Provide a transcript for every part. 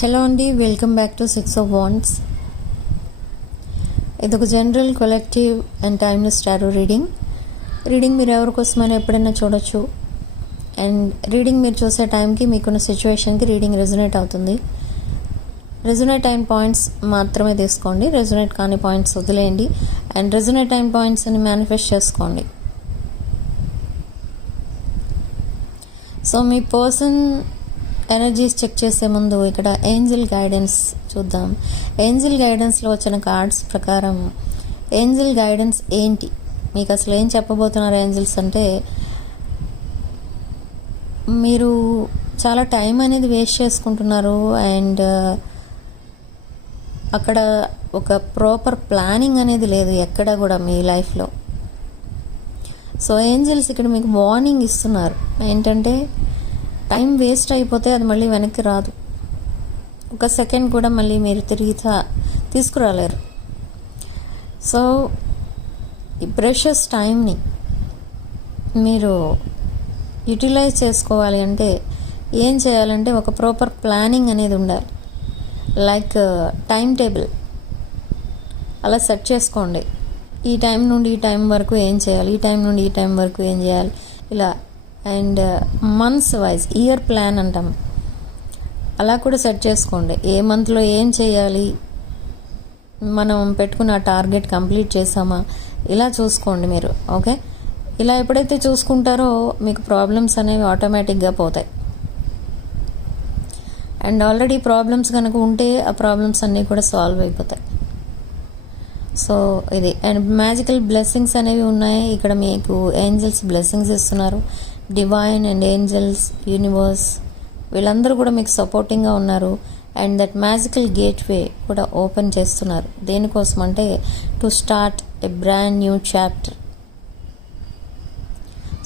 Hello అండి, welcome back to 6 of Wands. ఇది ఒక general collective and timeless tarot reading మీరు ఎవరికోసమైనా ఎప్పుడైనా చూడొచ్చు. అండ్ రీడింగ్ మీరు చూసే టైంకి మీకున్న సిచ్యువేషన్కి రీడింగ్ రెజొనేట్ అవుతుంది. రెజొనేట్ అయిన పాయింట్స్ మాత్రమే తీసుకోండి, రెజొనేట్ కాని పాయింట్స్ వదిలేయండి. అండ్ రెజొనేట్ అయిన పాయింట్స్ని మేనిఫెస్ట్ చేసుకోండి. సో మీ పర్సన్ ఎనర్జీస్ చెక్ చేసే ముందు ఇక్కడ ఏంజల్ గైడెన్స్ చూద్దాం. ఏంజల్ గైడెన్స్లో వచ్చిన కార్డ్స్ ప్రకారం ఏంజల్ గైడెన్స్ ఏంటి, మీకు అసలు ఏం చెప్పబోతున్నారు ఏంజల్స్ అంటే, మీరు చాలా టైం అనేది వేస్ట్ చేసుకుంటున్నారు అండ్ అక్కడ ఒక ప్రాపర్ ప్లానింగ్ అనేది లేదు ఎక్కడ కూడా మీ లైఫ్లో. సో ఏంజల్స్ ఇక్కడ మీకు వార్నింగ్ ఇస్తున్నారు ఏంటంటే, టైం వేస్ట్ అయిపోతే అది మళ్ళీ వెనక్కి రాదు. ఒక సెకండ్ కూడా మళ్ళీ మీరు తిరిగి తీసుకురాలేరు. సో ఈ ప్రెషస్ టైంని మీరు యూటిలైజ్ చేసుకోవాలి అంటే ఏం చేయాలంటే, ఒక ప్రాపర్ ప్లానింగ్ అనేది ఉండాలి. లైక్ టైం టేబుల్ అలా సెట్ చేసుకోండి. ఈ టైం నుండి ఈ టైం వరకు ఏం చేయాలి, ఈ టైం నుండి ఈ టైం వరకు ఏం చేయాలి, ఇలా. And months wise year plan అంటాం, అలా కూడా సెట్ చేసుకోండి. ఏ మంత్లో ఏం చేయాలి, మనం పెట్టుకున్న టార్గెట్ కంప్లీట్ చేసామా, ఇలా చూసుకోండి మీరు. ఓకే, ఇలా ఎప్పుడైతే చూసుకుంటారో మీకు ప్రాబ్లమ్స్ అనేవి ఆటోమేటిక్గా పోతాయి. అండ్ ఆల్రెడీ ప్రాబ్లమ్స్ కనుక ఉంటే ఆ ప్రాబ్లమ్స్ అన్నీ కూడా సాల్వ్ అయిపోతాయి. సో ఇది. అండ్ మ్యాజికల్ బ్లెస్సింగ్స్ అనేవి ఉన్నాయి ఇక్కడ. మీకు ఏంజల్స్ బ్లెస్సింగ్స్ ఇస్తున్నారు. డివైన్ అండ్ ఏంజల్స్, యూనివర్స్ వీళ్ళందరూ కూడా మీకు సపోర్టింగ్గా ఉన్నారు. అండ్ దట్ మ్యాజికల్ గేట్వే కూడా ఓపెన్ చేస్తున్నారు. దేనికోసం అంటే, to start a brand new chapter.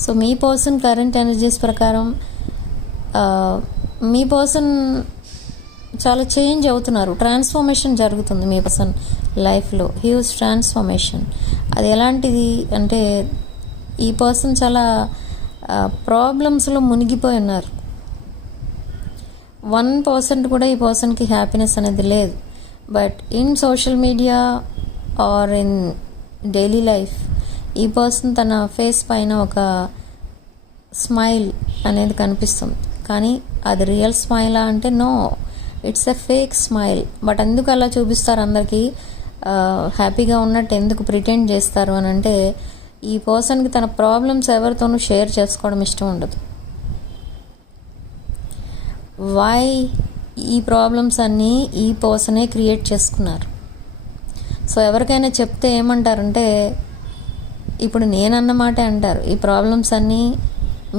So me person current energies ప్రకారం మీ పర్సన్ చాలా చేంజ్ అవుతున్నారు. ట్రాన్స్ఫర్మేషన్ జరుగుతుంది మీ పర్సన్ లైఫ్లో, హ్యూజ్ ట్రాన్స్ఫర్మేషన్. అది ఎలాంటిది అంటే, ఈ పర్సన్ చాలా ప్రాబ్లమ్స్లో మునిగిపోయి ఉన్నారు. 1% కూడా ఈ పర్సన్కి హ్యాపీనెస్ అనేది లేదు. But in social media or in daily life ఈ పర్సన్ తన ఫేస్ పైన ఒక స్మైల్ అనేది కనిపిస్తుంది. కానీ అది రియల్ స్మైలా అంటే no, it's a fake smile. But ఎందుకు అలా చూపిస్తారు అందరికీ, హ్యాపీగా ఉన్నట్టు ఎందుకు ప్రిటెండ్ చేస్తారు అని అంటే, ఈ పర్సన్కి తన ప్రాబ్లమ్స్ ఎవరితోనూ షేర్ చేసుకోవడం ఇష్టం ఉండదు. వై ఈ ప్రాబ్లమ్స్ అన్నీ ఈ పర్సనే క్రియేట్ చేసుకున్నారు. సో ఎవరికైనా చెప్తే ఏమంటారంటే, ఇప్పుడు నేనన్నమాటే అంటారు, ఈ ప్రాబ్లమ్స్ అన్నీ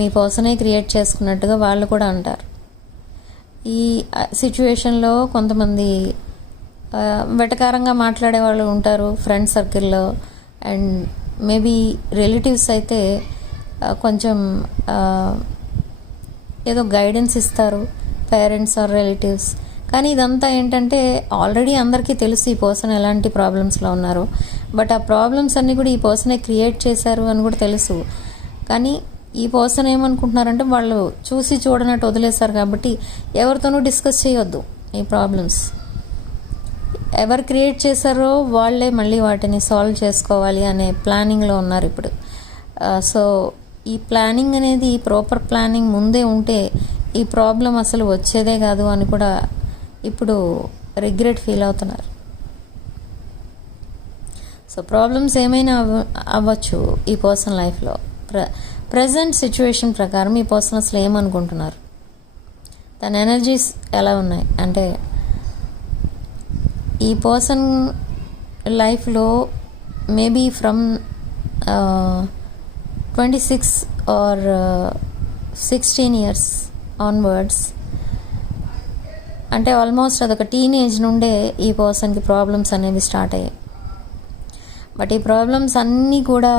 మీ పర్సనే క్రియేట్ చేసుకున్నట్టుగా వాళ్ళు కూడా అంటారు. ఈ సిచ్యువేషన్లో కొంతమంది వెటకారంగా మాట్లాడే వాళ్ళు ఉంటారు ఫ్రెండ్ సర్కిల్లో. అండ్ మేబీ రిలేటివ్స్ అయితే కొంచెం ఏదో గైడెన్స్ ఇస్తారు, పేరెంట్స్ ఆర్ రిలేటివ్స్. కానీ ఇదంతా ఏంటంటే, ఆల్రెడీ అందరికీ తెలుసు ఈ పర్సన్ ఎలాంటి ప్రాబ్లమ్స్లో ఉన్నారు. బట్ ఆ ప్రాబ్లమ్స్ అన్నీ కూడా ఈ పర్సనే క్రియేట్ చేశారు అని కూడా తెలుసు. కానీ ఈ పర్సన్ ఏమనుకుంటున్నారంటే, వాళ్ళు చూసి చూడనట్టు వదిలేశారు కాబట్టి ఎవరితోనూ డిస్కస్ చేయొద్దు ఈ ప్రాబ్లమ్స్. ఎవరు క్రియేట్ చేశారో వాళ్ళే మళ్ళీ వాటిని సాల్వ్ చేసుకోవాలి అనే ప్లానింగ్లో ఉన్నారు ఇప్పుడు. సో ఈ ప్లానింగ్ అనేది, ఈ ప్రాపర్ ప్లానింగ్ ముందే ఉంటే ఈ ప్రాబ్లం అసలు వచ్చేదే కాదు అని కూడా ఇప్పుడు రిగ్రెట్ ఫీల్ అవుతున్నారు. సో ప్రాబ్లమ్స్ ఏమైనా అవ్వచ్చు ఈ పర్సన్ లైఫ్లో. ప్రజెంట్ సిచ్యువేషన్ ప్రకారం ఈ పర్సన్ అసలు ఏమనుకుంటున్నారు, తన ఎనర్జీస్ ఎలా ఉన్నాయి అంటే, ఈ పర్సన్ లైఫ్లో maybe from 26 or 16 years onwards, అంటే ఆల్మోస్ట్ అదొక టీనేజ్ నుండే ఈ పర్సన్కి ప్రాబ్లమ్స్ అనేవి స్టార్ట్ అయ్యాయి. బట్ ఈ ప్రాబ్లమ్స్ అన్నీ కూడా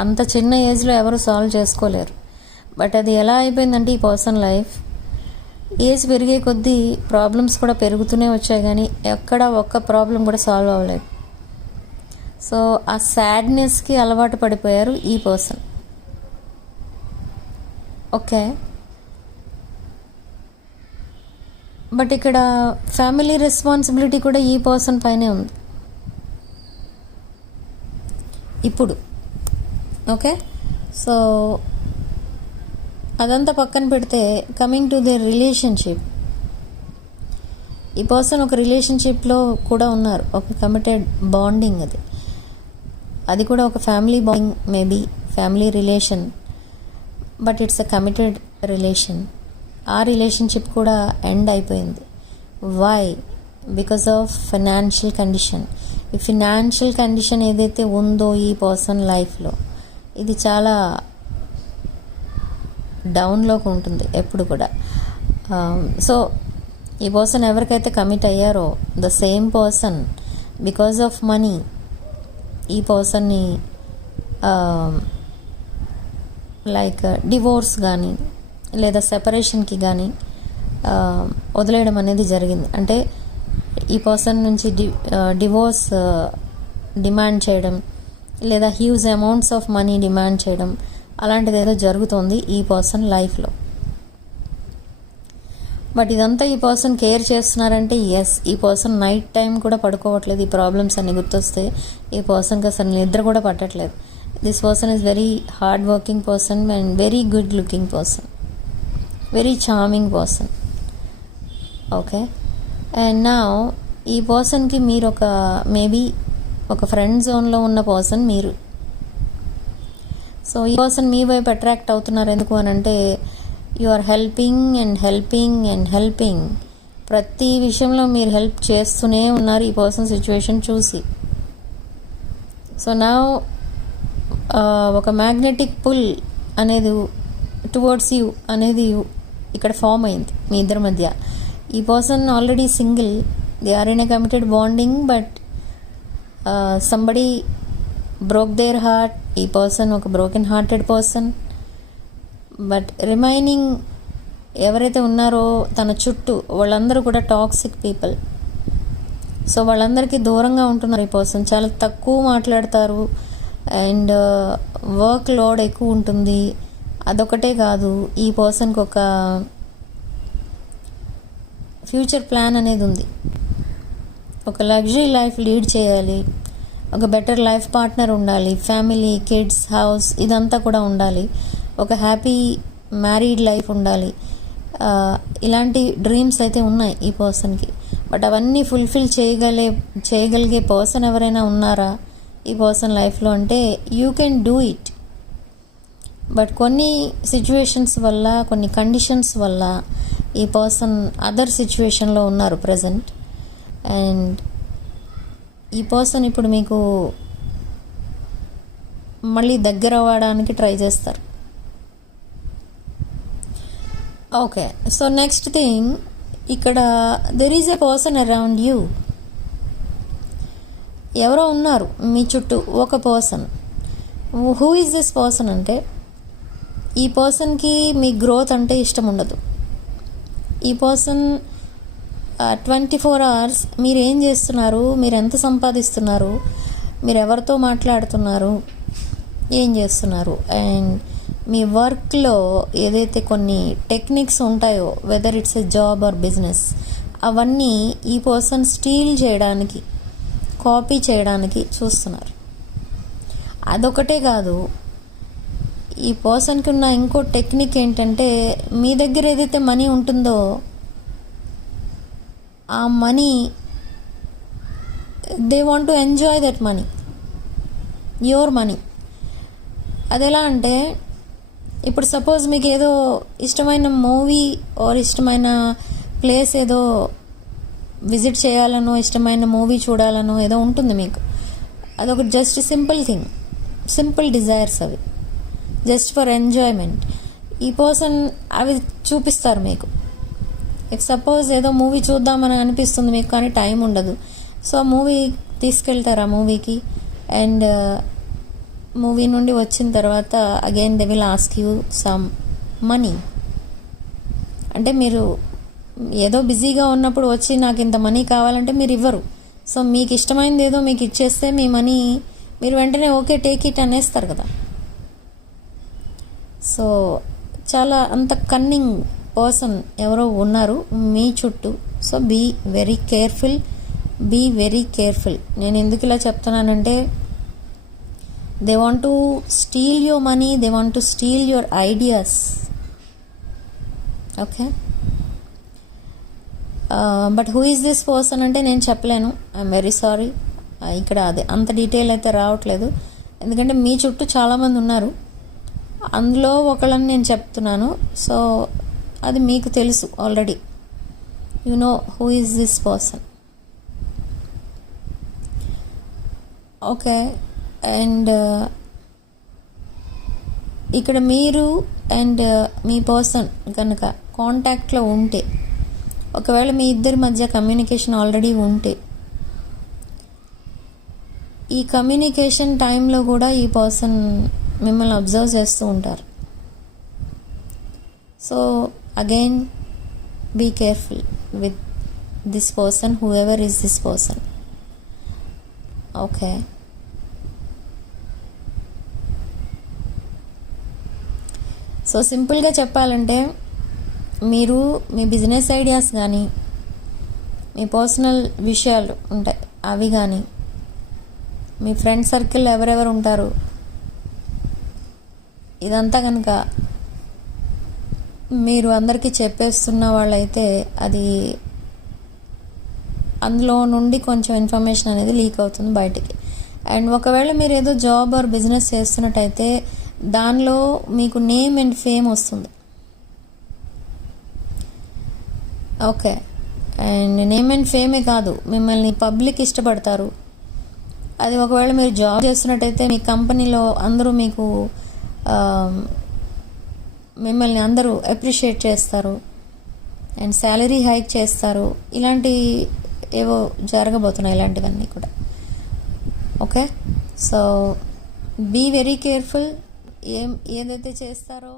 అంత చిన్న ఏజ్లో ఎవరు సాల్వ్ చేసుకోలేరు. బట్ అది ఎలా అయిపోయిందంటే, ఈ పర్సన్ లైఫ్ ఏజ్ పెరిగే కొద్దీ ప్రాబ్లమ్స్ కూడా పెరుగుతూనే వచ్చాయి, కానీ ఎక్కడ ఒక్క ప్రాబ్లం కూడా సాల్వ్ అవ్వలేదు. సో ఆ సాడ్నెస్కి అలవాటు పడిపోయారు ఈ పర్సన్. ఓకే, బట్ ఇక్కడ ఫ్యామిలీ రెస్పాన్సిబిలిటీ కూడా ఈ పర్సన్ పైనే ఉంది ఇప్పుడు. ఓకే, సో అదంతా పక్కన పెడితే కమింగ్ టు ది రిలేషన్షిప్, ఈ పర్సన్ ఒక రిలేషన్షిప్లో కూడా ఉన్నారు, ఒక కమిటెడ్ బాండింగ్, అది కూడా ఒక family bonding, maybe family relation, but it's a committed relation. ఆ రిలేషన్షిప్ కూడా ఎండ్ అయిపోయింది. Why? Because of financial condition. ఈ ఫినాన్షియల్ కండిషన్ ఏదైతే ఉందో ఈ పర్సన్ లైఫ్లో, ఇది చాలా డౌన్లోకి ఉంటుంది ఎప్పుడు కూడా. సో ఈ పర్సన్ ఎవరికైతే కమిట్ అయ్యారో, the same person because of money ఈ పర్సన్ని లైక్ డివోర్స్ కానీ లేదా సెపరేషన్కి కానీ వదిలేయడం అనేది జరిగింది. అంటే ఈ పర్సన్ నుంచి డివోర్స్ డిమాండ్ చేయడం లేదా huge amounts of money demand చేయడం అలాంటిది ఏదో జరుగుతుంది ఈ పర్సన్ లైఫ్లో. బట్ ఇదంతా ఈ పర్సన్ కేర్ చేస్తున్నారంటే ఎస్, ఈ పర్సన్ నైట్ టైం కూడా పడుకోవట్లేదు. ఈ ప్రాబ్లమ్స్ అన్ని గుర్తొస్తే ఈ పర్సన్కి అసలు నిద్ర కూడా పట్టట్లేదు. This person is very hard working person and very good looking person, very charming person. Okay, and నా ఈ పర్సన్కి మీరు మేబీ ఒక ఫ్రెండ్ జోన్లో ఉన్న పర్సన్ మీరు. సో ఈ పర్సన్ మీ వైపు అట్రాక్ట్ అవుతున్నారు. ఎందుకు అని అంటే you are helping and helping and helping. ప్రతి విషయంలో మీరు హెల్ప్ చేస్తూనే ఉన్నారు ఈ పర్సన్ సిచ్యువేషన్ చూసి. సో నా ఒక మ్యాగ్నెటిక్ పుల్ అనేది టువర్డ్స్ యూ అనేది ఇక్కడ ఫామ్ అయింది మీ ఇద్దరి మధ్య. ఈ person already single, they are in a committed bonding, but somebody broke their heart. ఈ పర్సన్ ఒక broken hearted person. But remaining ఎవరైతే ఉన్నారో తన చుట్టూ వాళ్ళందరూ కూడా టాక్సిక్ పీపుల్. సో వాళ్ళందరికీ దూరంగా ఉంటున్నారు ఈ పర్సన్. చాలా తక్కువ మాట్లాడతారు అండ్ వర్క్ లోడ్ ఎక్కువ ఉంటుంది. అదొకటే కాదు, ఈ పర్సన్కి ఒక ఫ్యూచర్ ప్లాన్ అనేది ఉంది. ఒక లగ్జరీ లైఫ్ లీడ్ చేయాలి, ఒక బెటర్ లైఫ్ పార్ట్నర్ ఉండాలి, ఫ్యామిలీ, కిడ్స్, హౌస్ ఇదంతా కూడా ఉండాలి, ఒక హ్యాపీ మ్యారీడ్ లైఫ్ ఉండాలి. ఇలాంటి డ్రీమ్స్ అయితే ఉన్నాయి ఈ పర్సన్కి. బట్ అవన్నీ ఫుల్ఫిల్ చేయగలిగే పర్సన్ ఎవరైనా ఉన్నారా ఈ పర్సన్ లైఫ్లో అంటే you can do it. But కొన్ని సిచ్యువేషన్స్ వల్ల, కొన్ని కండిషన్స్ వల్ల ఈ పర్సన్ అదర్ సిచ్యువేషన్లో ఉన్నారు ప్రజెంట్. అండ్ ఈ పర్సన్ ఇప్పుడు మీకు మళ్ళీ దగ్గర అవ్వడానికి ట్రై చేస్తారు. ఓకే, సో నెక్స్ట్ థింగ్, ఇక్కడ there is a person around you. ఎవరో ఉన్నారు మీ చుట్టూ, ఒక person. Who is this person అంటే ఈ పర్సన్కి మీ గ్రోత్ అంటే ఇష్టం ఉండదు. ఈ పర్సన్ 24 hours మీరు ఏం చేస్తున్నారు, మీరు ఎంత సంపాదిస్తున్నారు, మీరు ఎవరితో మాట్లాడుతున్నారు, ఏం చేస్తున్నారు, అండ్ మీ వర్క్లో ఏదైతే కొన్ని టెక్నిక్స్ ఉంటాయో, whether it's a job or business, అవన్నీ ఈ పర్సన్ స్టీల్ చేయడానికి, కాపీ చేయడానికి చూస్తున్నారు. అదొకటే కాదు, ఈ పర్సన్కి ఉన్న ఇంకో టెక్నిక్ ఏంటంటే మీ దగ్గర ఏదైతే మనీ ఉంటుందో ఆ money they want to enjoy that money, your money. అది ఎలా అంటే ఇప్పుడు సపోజ్ మీకు ఏదో ఇష్టమైన మూవీ ఆర్ ఇష్టమైన ప్లేస్ ఏదో విజిట్ చేయాలనో, ఇష్టమైన మూవీ చూడాలనో ఏదో ఉంటుంది మీకు. అదొక just simple thing, simple desires, అవి జస్ట్ ఫర్ ఎంజాయ్మెంట్. ఈ పర్సన్ అవి చూపిస్తారు మీకు. ఇఫ్ సపోజ్ ఏదో మూవీ చూద్దామని అనిపిస్తుంది మీకు, కానీ టైం ఉండదు. సో ఆ మూవీ తీసుకెళ్తారు, ఆ మూవీకి. అండ్ మూవీ నుండి వచ్చిన తర్వాత again they will ask you some money. అంటే మీరు ఏదో బిజీగా ఉన్నప్పుడు వచ్చి నాకు ఇంత మనీ కావాలంటే మీరు ఇవ్వరు. సో మీకు ఇష్టమైనది ఏదో మీకు ఇచ్చేస్తే మీ మనీ మీరు వెంటనే ఓకే టేక్ ఇట్ అనేస్తారు కదా. సో చాలా అంత కన్నింగ్ పర్సన్ ఎవరో ఉన్నారు మీ చుట్టూ. So be very careful, be very careful. నేను ఎందుకు ఇలా చెప్తున్నానంటే, they want to steal your money, they want to steal your ideas. Okay, but who is this person అంటే నేను చెప్పలేను. I'm very sorry. ఇక్కడ అదే అంత డీటెయిల్ అయితే రావట్లేదు, ఎందుకంటే మీ చుట్టూ చాలామంది ఉన్నారు, అందులో ఒకళ్ళని నేను చెప్తున్నాను. సో అది మీకు తెలుసు already, you know who is this person. Okay, and ఇక్కడ మీరు అండ్ మీ పర్సన్ కనుక కాంటాక్ట్లో ఉంటే, ఒకవేళ మీ ఇద్దరి మధ్య కమ్యూనికేషన్ ఆల్రెడీ ఉంటే, ఈ కమ్యూనికేషన్ టైంలో కూడా ఈ పర్సన్ మిమ్మల్ని అబ్జర్వ్ చేస్తూ ఉంటారు. So again be careful with this person, whoever is this person. Okay, so సింపుల్గా చెప్పాలంటే, మీరు మీ బిజినెస్ ఐడియాస్ కానీ, మీ పర్సనల్ విషయాలు ఉంటాయి అవి కానీ, మీ ఫ్రెండ్ సర్కిల్ ఎవరెవరు ఉంటారు, ఇదంతా కనుక మీరు అందరికీ చెప్పేస్తున్న వాళ్ళైతే అది అందులో నుండి కొంచెం ఇన్ఫర్మేషన్ అనేది లీక్ అవుతుంది బయటికి. అండ్ ఒకవేళ మీరు ఏదో జాబ్ ఆర్ బిజినెస్ చేస్తున్నట్టయితే దానిలో మీకు నేమ్ అండ్ ఫేమ్ వస్తుంది. ఓకే, అండ్ నేమ్ అండ్ ఫేమే కాదు, మిమ్మల్ని పబ్లిక్ ఇష్టపడతారు. అది ఒకవేళ మీరు జాబ్ చేస్తున్నట్టయితే మీ కంపెనీలో అందరూ మీకు మిమ్మల్ని అందరూ అప్రిషియేట్ చేస్తారు అండ్ శాలరీ హైక్ చేస్తారు. ఇలాంటి ఏవో జరగబోతున్నాయి, ఇలాంటివన్నీ కూడా. Okay, so be very careful ఏదైతే చేస్తారో